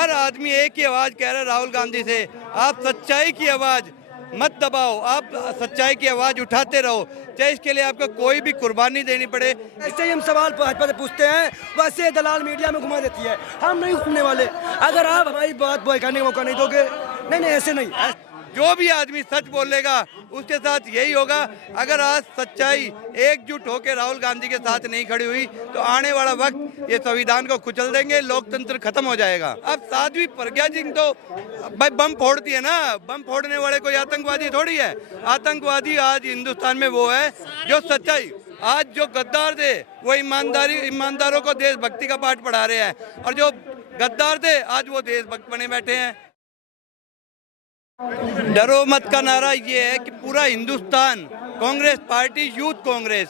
हर आदमी एक ही आवाज़ कह रहा है राहुल गांधी से, आप सच्चाई की आवाज़ मत दबाओ, आप सच्चाई की आवाज़ उठाते रहो, चाहे इसके लिए आपको कोई भी कुर्बानी देनी पड़े। ऐसे ही हम सवाल भाजपा से पूछते हैं, वैसे दलाल मीडिया में घुमा देती है। हम नहीं घूमने वाले, अगर आप हमारी बात बहकाने का मौका नहीं दोगे। नहीं नहीं, ऐसे नहीं। जो भी आदमी सच बोलेगा उसके साथ यही होगा। अगर आज सच्चाई एकजुट होकर राहुल गांधी के साथ नहीं खड़ी हुई तो आने वाला वक्त ये संविधान को कुचल देंगे, लोकतंत्र खत्म हो जाएगा। अब साध्वी प्रज्ञा सिंह तो भाई बम फोड़ती है ना, बम फोड़ने वाले कोई आतंकवादी थोड़ी है। आतंकवादी आज हिंदुस्तान में वो है जो सच्चाई, आज जो गद्दार थे वो ईमानदारों को देशभक्ति का पाठ पढ़ा रहे हैं, और जो गद्दार थे आज वो देशभक्त बने बैठे हैं। डरो मत का नारा ये है कि पूरा हिंदुस्तान, कांग्रेस पार्टी, यूथ कांग्रेस,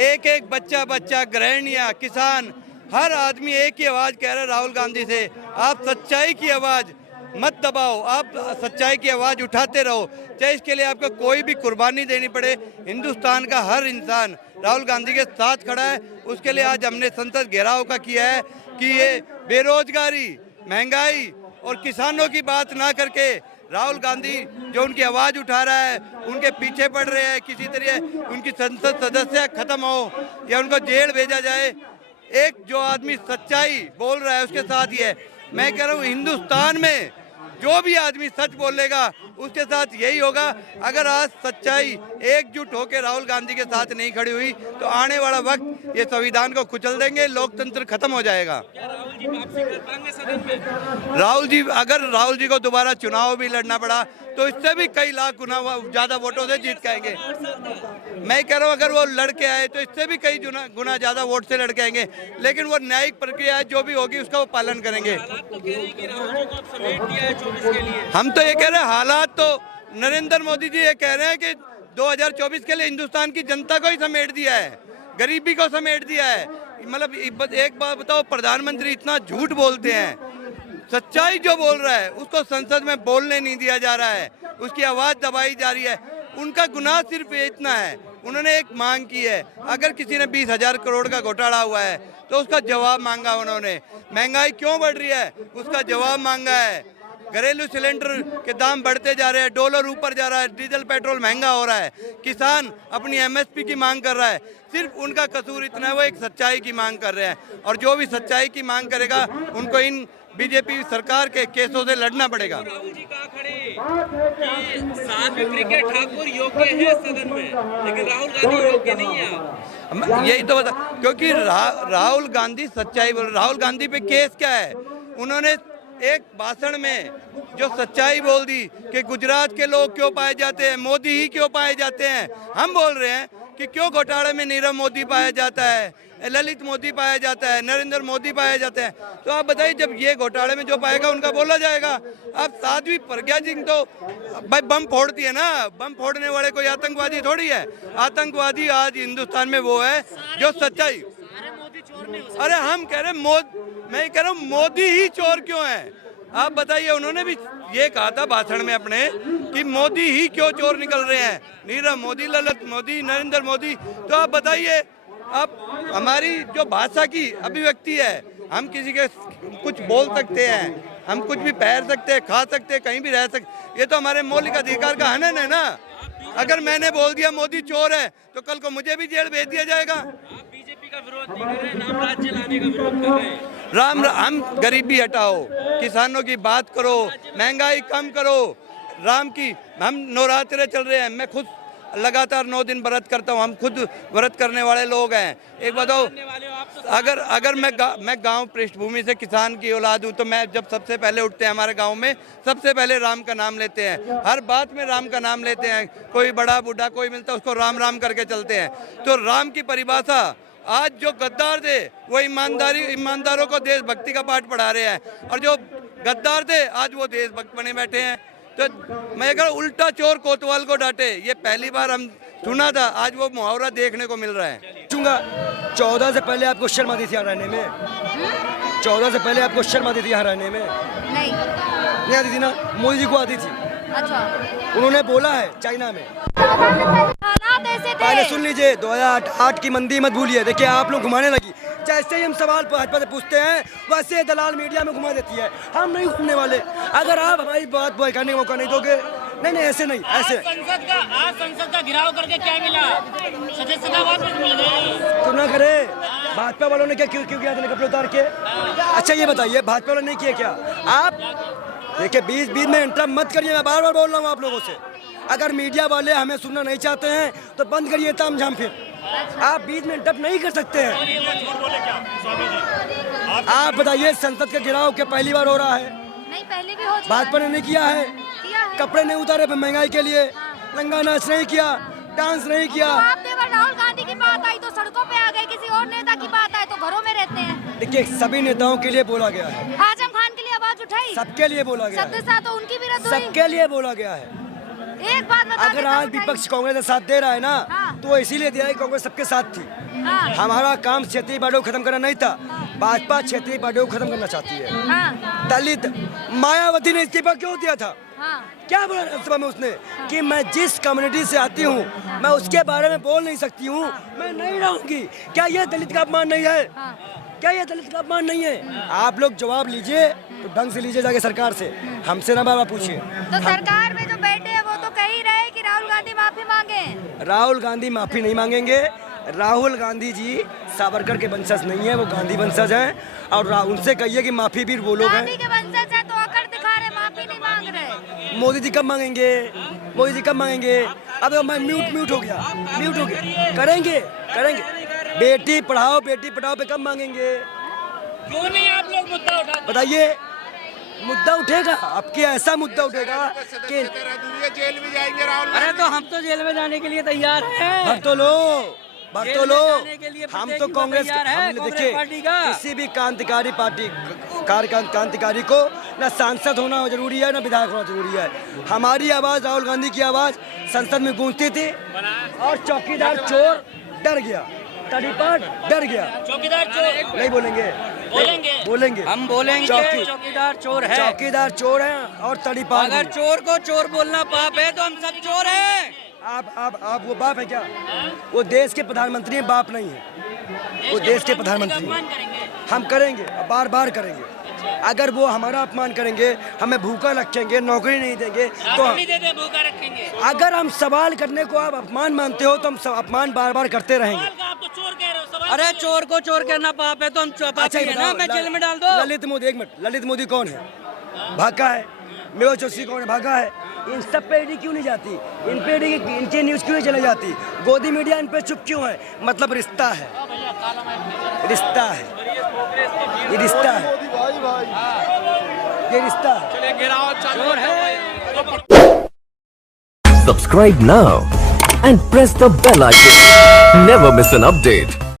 एक एक बच्चा गृहिणियां, किसान, हर आदमी एक ही आवाज़ कह रहा है राहुल गांधी से, आप सच्चाई की आवाज़ मत दबाओ, आप सच्चाई की आवाज़ उठाते रहो, चाहे इसके लिए आपको कोई भी कुर्बानी देनी पड़े। हिंदुस्तान का हर इंसान राहुल गांधी के साथ खड़ा है। उसके लिए आज हमने संसद घेराव का किया है कि ये बेरोजगारी, महंगाई और किसानों की बात ना करके राहुल गांधी जो उनकी आवाज़ उठा रहा है, उनके पीछे पड़ रहे हैं, किसी तरह उनकी संसद सदस्य खत्म हो या उनको जेल भेजा जाए। एक जो आदमी सच्चाई बोल रहा है उसके साथ ही है। मैं कह रहा हूँ हिंदुस्तान में जो भी आदमी सच बोलेगा उसके साथ यही होगा। अगर आज सच्चाई एकजुट होकर राहुल गांधी के साथ नहीं खड़ी हुई तो आने वाला वक्त ये संविधान को कुचल देंगे, लोकतंत्र खत्म हो जाएगा। राहुल जी वापसी कर पाएंगे सदन में? राहुल जी को दोबारा चुनाव भी लड़ना पड़ा तो इससे भी कई लाख गुना ज्यादा वोटों से जीत के आएंगे। मैं कह रहा हूँ अगर वो लड़के आए तो इससे भी कई गुना ज्यादा वोट से लड़के आएंगे, लेकिन वो न्यायिक प्रक्रिया जो भी होगी उसका वो पालन करेंगे। हालात तो कह रही कि राहुल जी को अब समेट दिया है 24 के लिए। हम तो ये कह रहे हैं, हालात तो नरेंद्र मोदी जी ये कह रहे हैं कि 2024 के लिए हिंदुस्तान की जनता को ही समेट दिया है, गरीबी को समेट दिया है। मतलब एक बात बताओ, प्रधानमंत्री इतना झूठ बोलते हैं, सच्चाई जो बोल रहा है उसको संसद में बोलने नहीं दिया जा रहा है, उसकी आवाज़ दबाई जा रही है। उनका गुनाह सिर्फ इतना है, उन्होंने एक मांग की है, अगर किसी ने 20,000 करोड़ का घोटाला हुआ है तो उसका जवाब मांगा उन्होंने। महंगाई क्यों बढ़ रही है उसका जवाब मांगा है। घरेलू सिलेंडर के दाम बढ़ते जा रहे हैं, डॉलर ऊपर जा रहा है, डीजल पेट्रोल महंगा हो रहा है, किसान अपनी एमएसपी की मांग कर रहा है। सिर्फ उनका कसूर इतना है, वो एक सच्चाई की मांग कर रहे हैं, और जो भी सच्चाई की मांग करेगा उनको इन बीजेपी सरकार के केसों से लड़ना पड़ेगा। राहुल जी कहाँ खड़े कि साध्वी प्रज्ञा ठाकुर योग्य है सदन में, लेकिन राहुल गांधी योग्य नहीं है। यही तो बता, क्योंकि राहुल गांधी सच्चाई बोल, राहुल गांधी पे केस क्या है? उन्होंने एक भाषण में जो सच्चाई बोल दी कि गुजरात के लोग क्यों पाए जाते हैं, मोदी ही क्यों पाए जाते हैं। हम बोल रहे हैं कि क्यों घोटाले में नीरव मोदी पाया जाता है, ललित मोदी पाया जाता है, नरेंद्र मोदी पाए जाते हैं। तो आप बताइए, जब ये घोटाले में जो पाएगा उनका बोला जाएगा। अब साध्वी प्रज्ञा सिंह तो भाई बम फोड़ती है ना, बम फोड़ने वाले कोई आतंकवादी थोड़ी है। आतंकवादी आज हिंदुस्तान में वो है जो सच्चाई। अरे हम कह रहे मैं कह रहा हूँ मोदी ही चोर क्यों है? आप बताइए, उन्होंने भी ये कहा था भाषण में अपने कि मोदी ही क्यों चोर निकल रहे हैं, नीरव मोदी, ललित मोदी, नरेंद्र मोदी। तो आप बताइए, अब हमारी जो भाषा की अभिव्यक्ति है, हम किसी के कुछ बोल सकते हैं, हम कुछ भी पहन सकते हैं, खा सकते हैं, कहीं भी रह सकते, ये तो हमारे मौलिक अधिकार का हनन है ना। अगर मैंने बोल दिया मोदी चोर है तो कल को मुझे भी जेल भेज दिया जाएगा। आप बीजेपी का विरोध नहीं कर रहे, नाम राज्य लाने का विरोध कर रहे हैं। हम गरीबी हटाओ, किसानों की बात करो, महंगाई कम करो, हम नवरात्रे चल रहे हैं, मैं खुद लगातार 9 दिन व्रत करता हूँ, हम खुद व्रत करने वाले लोग हैं। एक बताओ, अगर मैं गांव पृष्ठभूमि से किसान की औलाद हूँ, तो मैं जब सबसे पहले उठते हैं हमारे गांव में, सबसे पहले राम का नाम लेते हैं, हर बात में राम का नाम लेते हैं। कोई बड़ा बूढ़ा कोई मिलता है उसको राम राम करके चलते हैं। तो राम की परिभाषा, आज जो गद्दार थे वो ईमानदारों को देशभक्ति का पाठ पढ़ा रहे हैं, और जो गद्दार थे आज वो देशभक्त बने बैठे हैं। तो मैं कह रहा हूँ, उल्टा चोर कोतवाल को डांटे, ये पहली बार हम सुना था, आज वो मुहावरा देखने को मिल रहा है। 14 से पहले आपको शर्म आती थी यहाँ रहने में? 14 से पहले आपको शर्म आती थी यहाँ रहने में? नहीं आती थी ना, मोदी जी को आती थी। अच्छा, उन्होंने बोला है चाइना में। हालात ऐसे थे। पहले सुन लीजिए, 2008 की मंदी मत भूलिए। देखिए, आप लोग घुमाने लगी, जैसे ही हम सवाल भाजपा से पूछते हैं वैसे दलाल मीडिया में घुमा देती है। हम नहीं घूमने वाले। अगर आप हमारी बात बोल करने का मौका नहीं दोगे, नहीं ऐसे नहीं, ऐसे। आज संसद का घिराव करके क्या मिला? सदस्यता वापस मिल गई। तो ना करे। भाजपा वालों ने क्या क्यों किया था कपड़े उतार के? अच्छा ये बताइए, भाजपा वालों ने किया क्या? आप देखिए, बीच में इंटरप्ट मत करिए। मैं बार बार बोल रहा हूँ आप लोगों से, अगर मीडिया वाले हमें सुनना नहीं चाहते हैं तो बंद करिए तामझाम। फिर आप बीच में इंटरप्ट नहीं कर सकते हैं। आप बताइए, संसद का घेराव क्या पहली बार हो रहा है? नहीं, पहले भी हो चुका भाजपा ने नहीं किया है। कपड़े नहीं उतारे महंगाई के लिए, नंगा नाच नहीं किया, डांस नहीं किया। तो आपने अगर राहुल गांधी की बात आई तो सड़कों पे आ गए, किसी और नेता की बात आई तो घरों में रहते हैं। देखिए, सभी नेताओं के लिए बोला गया है। आजम खान के लिए आवाज उठाई, सबके लिए बोला गया है। सबके साथ तो उनकी भी रद्द हुई। सबके लिए बोला गया है। एक बात बता, अगर आज विपक्ष कांग्रेस का साथ दे रहा है ना, हाँ। तो वो इसीलिए दिया है कि कांग्रेस सबके साथ थी। हाँ। हमारा काम क्षेत्रीय पार्टियों को खत्म करना नहीं था। भाजपा क्षेत्रीय पार्टियों को खत्म करना चाहती है। हाँ। दलित मायावती ने इस्तीफा क्यों दिया था? हाँ। क्या बोला राज्यसभा में उसने कि मैं जिस कम्युनिटी से आती हूँ मैं उसके बारे में बोल नहीं सकती हूँ, मैं नहीं रहूंगी। क्या ये दलित का अपमान नहीं है? हाँ। क्या ये दलित का अपमान नहीं है? आप लोग जवाब लीजिए तो ढंग से लीजिए जाके सरकार से, हमसे ना बाबा पूछिए। तो सरकार में जो बैठे हैं वो तो कह ही रहे कि राहुल गांधी माफी मांगे। राहुल गांधी माफी नहीं मांगेंगे। राहुल गांधी जी सावरकर के वंशज नहीं है, वो गांधी वंशज हैं। और उनसे कहिए कि माफी भी वो लोग गांधी हैं। के वंशज है तो अकड़ दिखा रहे, माफी नहीं मांग रहे। मोदी जी कब मांगेंगे? मोदी जी कब मांगेंगे? अब तो मैं म्यूट हो गया। करेंगे। बेटी पढ़ाओ पे कब मांगेंगे? क्यों नहीं आप लोग मुद्दा उठाते? बताइए, मुद्दा उठेगा। आपके ऐसा मुद्दा उठेगा कि जेल में जाएंगे राहुल। अरे तो हम तो जेल में जाने के लिए तैयार हैं। भर तो लो। जाने के लिए हम तो प्रत्येक कांग्रेस तैयार है, देखिए, कांग्रेस पार्टी का। किसी भी क्रांतिकारी पार्टी क्रांतिकारी को न सांसद होना जरूरी है, न विधायक होना जरूरी है। हमारी आवाज, राहुल गांधी की आवाज संसद में गूंजती थी और चौकीदार चोर डर गया, तड़ीपार डर गया। चौकीदार चोर नहीं बोलेंगे? बोलेंगे। हम बोलेंगे। चौकीदार चोर है। चौकीदार चोर है और तड़ीपार। अगर चोर को चोर बोलना पाप है तो हम सब चोर हैं। आप वो बाप है क्या? वो देश के प्रधानमंत्री हैं, बाप नहीं है। वो देश के प्रधानमंत्री हैं। हम करेंगे, बार बार करेंगे। अगर वो हमारा अपमान करेंगे, हमें भूखा रखेंगे, नौकरी नहीं देंगे तो भूखा रखेंगे। अगर हम सवाल करने को आप अपमान मानते हो तो हम अपमान बार बार करते रहेंगे। आप तो चोर कह रहे हो। सवाल अरे चोर को चोर कहना पाप है तो हम अच्छा, है ना, मैं जेल में डाल दो। ललित मोदी, एक मिनट, ललित मोदी कौन है? भागा है। मेहुल चोकसी कौन है? भागा है। इन सब पे ईडी क्यों नहीं जाती? इन पे इनके न्यूज क्यों नहीं चले जाती? गोदी मीडिया इन पे चुप क्यों है? मतलब रिश्ता है, ये रिश्ता है, ये रिश्ता है। Subscribe now and press the bell icon. Never miss an update.